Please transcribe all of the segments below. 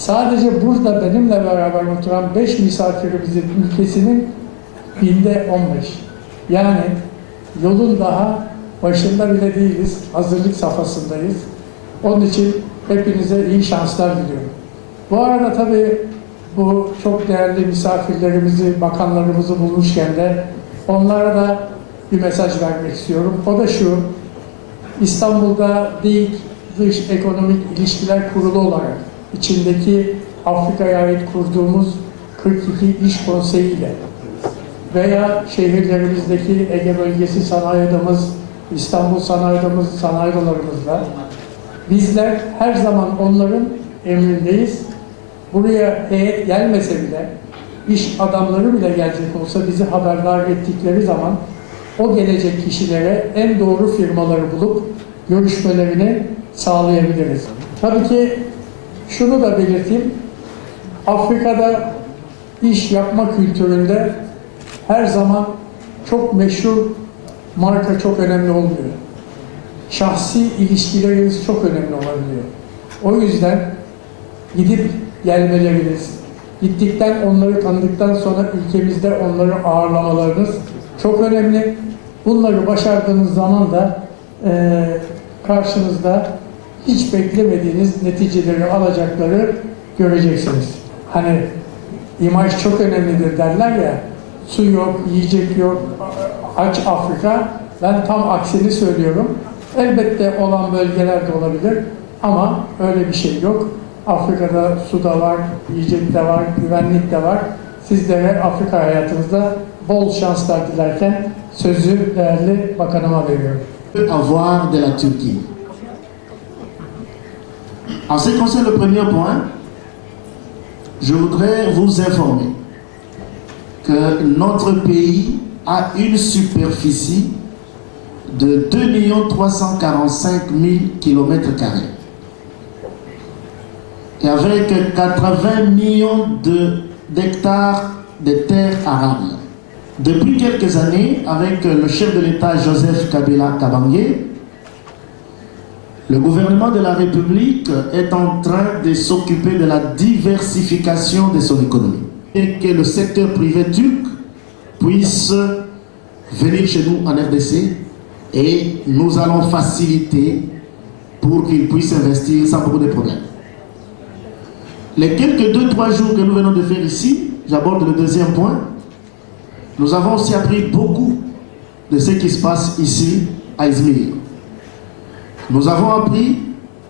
Sadece burada benimle beraber oturan 5 misafirimizin ülkesinin %15. Yani yolun daha başında bile değiliz, hazırlık safhasındayız. Onun için hepinize iyi şanslar diliyorum. Bu arada tabii bu çok değerli misafirlerimizi, bakanlarımızı bulmuşken de onlara da bir mesaj vermek istiyorum. O da şu: İstanbul'da DİK, Dış Ekonomik İlişkiler Kurulu olarak içindeki Afrika'ya ait kurduğumuz 42 İş Konseyi ile veya şehirlerimizdeki Ege Bölgesi Sanayi Odamız, İstanbul Sanayi Odamız, sanayi odalarımızla bizler her zaman onların emrindeyiz. Buraya heyet gelmese bile, iş adamları bile gelecek olsa bizi haberdar ettikleri zaman o gelecek kişilere en doğru firmaları bulup görüşmelerini sağlayabiliriz. Tabii ki şunu da belirteyim, Afrika'da iş yapma kültüründe her zaman çok meşhur marka çok önemli olmuyor. Şahsi ilişkileriniz çok önemli olabiliyor. O yüzden gidip gelmeleriniz, gittikten onları tanıdıktan sonra ülkemizde onları ağırlamalarınız çok önemli. Bunları başardığınız zaman da karşınızda hiç beklemediğiniz neticeleri alacakları göreceksiniz. Hani imaj çok önemlidir derler ya, su yok, yiyecek yok, aç Afrika. Ben tam aksini söylüyorum. Elbette olan bölgeler de olabilir ama öyle bir şey yok. Afrika'da su da var, yiyecek de var, güvenlik de var. Sizlere Afrika hayatınızda bol şanslar dilerken sözü değerli bakanıma veriyorum. Avoir de la Turquie. En ce qui concerne le premier point, je voudrais vous informer que notre pays a une superficie de 2 345 000 km². Et avec 80 millions d'hectares de terres arables. Depuis quelques années, avec le chef de l'État Joseph Kabila Kabange, le gouvernement de la République est en train de s'occuper de la diversification de son économie. Et que le secteur privé turc puisse venir chez nous en RDC et nous allons faciliter pour qu'il puisse investir sans beaucoup de problèmes. Les quelques 2-3 jours que nous venons de faire ici, j'aborde le deuxième point, nous avons aussi appris beaucoup de ce qui se passe ici à Izmir. Nous avons appris,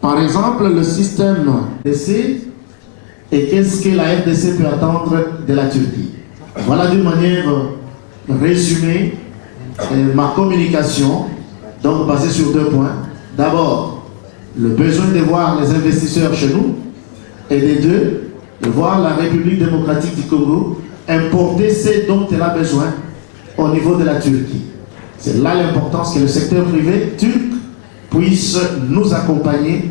par exemple, le système RDC et qu'est-ce que la RDC peut attendre de la Turquie. Voilà d'une manière résumée ma communication, donc basée sur 2 points. D'abord, le besoin de voir les investisseurs chez nous et de 2, de voir la République démocratique du Congo importer ce dont elle a besoin au niveau de la Turquie. C'est là l'importance que le secteur privé turc puisse nous accompagner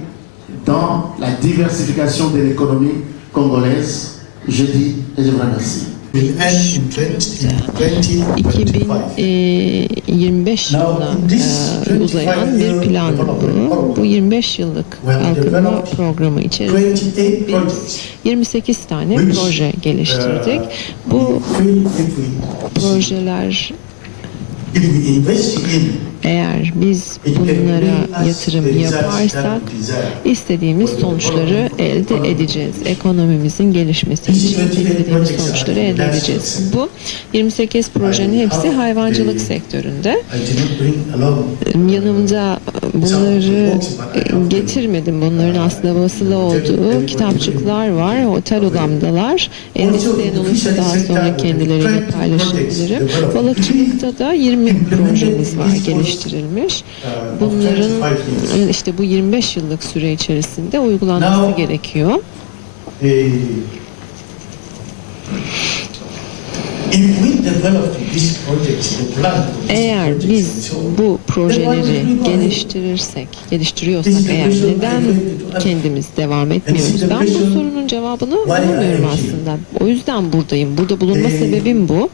dans la diversification de l'économie congolaise. Je dis et je vous remercie. 2025 yılına uzayan bir plan bu. Bu 25 yıllık kalkınma programı içerisinde biz 28 tane proje geliştirdik. Bu projeler, eğer biz bunlara yatırım yaparsak istediğimiz sonuçları elde edeceğiz. Ekonomimizin gelişmesi için istediğimiz sonuçları elde edeceğiz. Bu 28 projenin hepsi hayvancılık sektöründe. Yanımda bunları getirmedim. Bunların aslında basılı olduğu kitapçıklar var. Otel odamdalar. Eğer isteyen olursa daha sonra kendileriyle paylaşabilirim. Balıkçılıkta da 20 projemiz var geliştirilmiş. Bunların işte bu 25 yıllık süre içerisinde uygulanması gerekiyor. Eğer biz bu projeleri geliştiriyorsak eğer neden kendimiz devam etmiyoruz? Ben bu sorunun cevabını bulamıyorum aslında. O yüzden buradayım. Burada bulunma sebebim bu.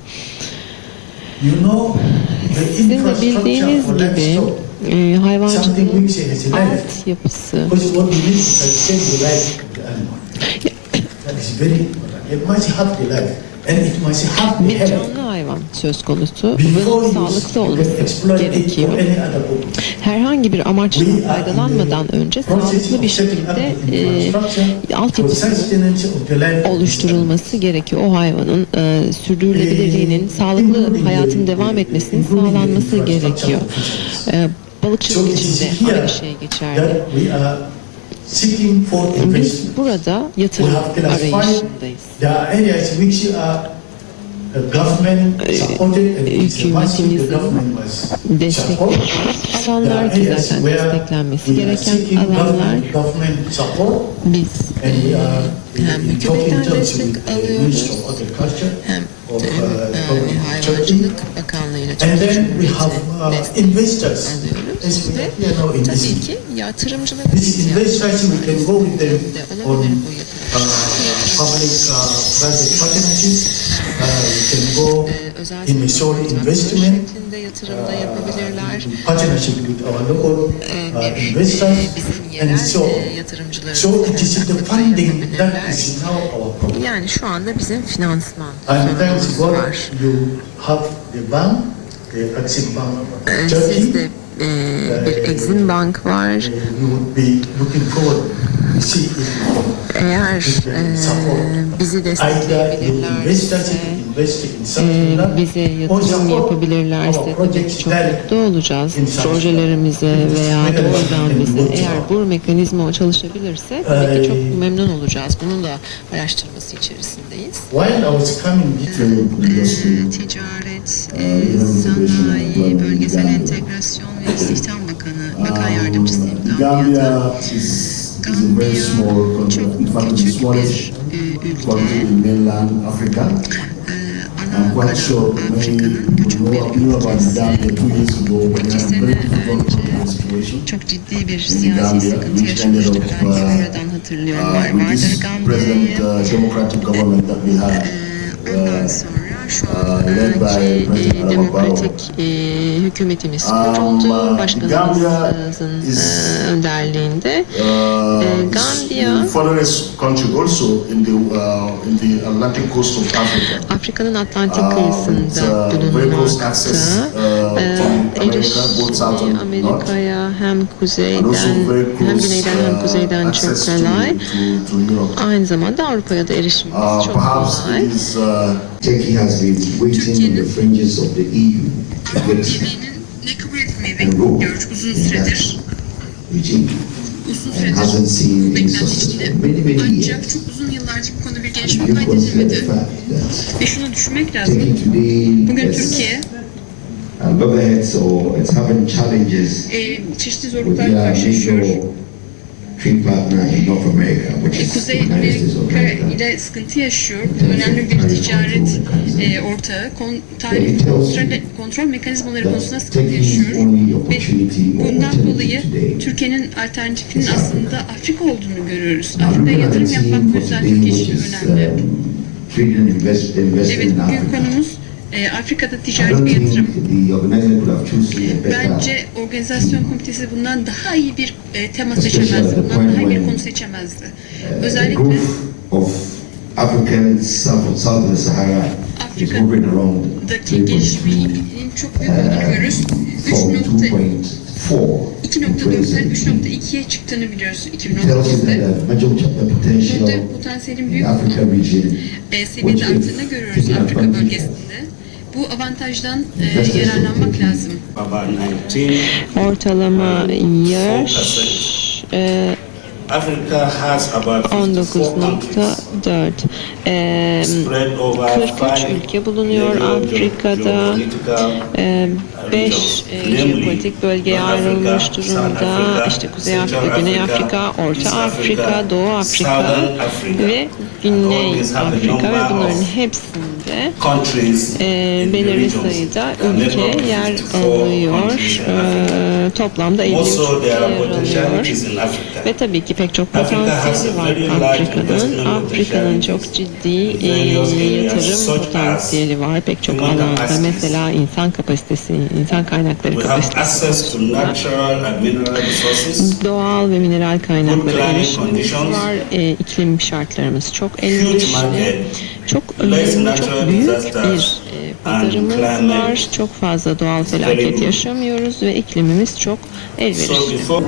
Sizin de bildiğiniz gibi hayvancılığın altyapısı is very it must have the life and it must have the Bir health canlı hayvan söz konusu. before Bunun you sağlıklı can olması exploit it gerekiyor. for any other purpose. Herhangi bir amaçtan We are in faydalanmadan the önce process sağlıklı bir of setting up şekilde the infrastructure for altyapısının sustenance of the land. oluşturulması gerekiyor. O hayvanın sürdürülebilirliğinin, sağlıklı hayatın devam etmesinin sağlanması gerekiyor. Balıkçılık için de aynı şey geçerli. That we are seeking for Biz investment. burada We yatırım have classified arayışındayız. the areas which are government supported and it's a must the Hükümetimizin government must support. destekliyoruz. Alanlar ki zaten desteklenmesi gereken alanlar. Government support Biz and we are hem in talking hükümetten terms destek with the alıyoruz, Minister of Agriculture hem of Tarım Hayvancılık Bakanlığı'yla and then çalışıyoruz. we have Destek investors. alıyoruz As we ve are here now in tabii this. ki yatırımcılara This ihtiyacımız investors we can go with them de on olabilir bu yatırım. public-private partnership. We can go Özel in a sektör soil ortaklığı investment. şeklinde yatırımda yapabilirler. Partnership with our local investors Bizim and yerel so on. yatırımcılarımız So it is the ortaklıkla funding that yapabilirler. is now our problem. Yani şu anda bizim finansman And thanks sorunumuz God var. you have the bank, the Exim Bank Turkey. Sizde bir Exim Bank var. You would be looking forward to see if Eğer bizi either you investors destekleyebilirlerse, invest in something bize yatırım yapabilirlerse tabii ki çok mutlu olacağız. Projelerimize veya doğrudan bize eğer bu mekanizma çalışabilirse tabii ki çok memnun olacağız. Bunun da araştırması içerisindeyiz. while I was coming Ticaret, Sanayi, Bölgesel Entegrasyon ve İstihdam Bakanı, Bakan Yardımcısıyım Gambiya'da. Gambia is a very small country. In fact, it's the Küçük smallest bir country ülke. in mainland Africa. I'm quite sure many people knew about Gambia 2 years ago when they had a very difficult political situation. Çok ciddi bir siyasi sıkıntı yaşamıştık. Belki oradan hatırlıyorlar. With Vardır this Gambiya'yı. present democratic government that we have, Ondan sonra şu led by anki President Adama demokratik hükümetimiz kuruldu. Gambia Başkanımızın önderliğinde. Gambia the farthest country also in the Atlantic coast of Africa. Afrika'nın Atlantik It's kıyısında very close access bulunmakta. to America, both south Erişimi and north. Amerika'ya hem And kuzeyden also very hem close güneyden hem kuzeyden çok access kolay. to Europe. Aynı zamanda Avrupa'ya da erişimimiz çok Perhaps kolay. it is Turkey has been waiting on the fringes of the EU to get Ne kabul etmeyi enrolled bekliyoruz uzun in that süredir. regime and hasn't seen any success for many, many Ancak years. çok uzun yıllardır bu konuda bir If gelişme you consider the kaydedilmedi. fact that Ve şunu düşünmek lazım. Turkey today Bugün is Türkiye at loggerheads or it's having challenges çeşitli with zorluklarla their karşılaşıyor. major trade partner in North America, which is the Kuzey United States of Amerika America. ile sıkıntı yaşıyor. Önemli bir ticaret ortağı. Kontrol mekanizmaları konusunda That sıkıntı Turkey's yaşıyor. only Ve opportunity or bundan alternative dolayı today. Türkiye'nin alternatifinin aslında Afrika olduğunu görüyoruz. Now, Afrika'ya looking at yatırım the yapmak theme bu for yüzden today, Türkiye which için is önemli. trade and investment Evet, in bugün Africa. konumuz Afrika'da I ticaret don't ve think yatırım. the organizer could have chosen a better Bence organizasyon komitesi bundan daha iyi bir tema Especially seçemezdi. at the Bundan daha iyi bir point konu seçemezdi. the Özellikle growth of Africans south of the Sahara is moving around Afrika'daki gelişmenin çok büyük olduğunu görürüz. from 2.4'ten 2.4 3.2'ye çıktığını biliyoruz tells you 2018'de. that major potential Burada potansiyelin in büyük Africa olduğunu region, seviyede arttığını görüyoruz Afrika bölgesinde. Bu avantajdan yararlanmak lazım. About 19, Ortalama yaş Africa has about 54 countries 19.4. spread over 43 five ülke bulunuyor major Afrika'da. geopolitical 5 jeopolitik bölgeye ayrılmış durumda. İşte Kuzey Afrika, Güney Afrika, Orta Afrika, Doğu Afrika ve Güney Afrika ve bunların hepsinde countries in the belirli regions. sayıda There are ülke about yer 54 alıyor. countries in Africa. Toplamda 53 Also, ülke there are yer alıyor. potentialities in Africa. Ve tabii ki pek çok Africa has potansiyeli a var very large Afrika'nın. investment Afrika'nın potential çok ciddi in various areas, yatırım such as potansiyeli var pek çok human alanda. capacities. Mesela insan kapasitesi, insan kaynakları We have kapasitesi access to konusunda natural and mineral resources, doğal ve mineral kaynaklara climate erişimimiz conditions, var. İklim şartlarımız çok huge elverişli. market, Çok less önemli, natural çok büyük disasters bir and pazarımız climate var. Çok fazla doğal very felaket good. yaşamıyoruz ve iklimimiz çok So elverişli. before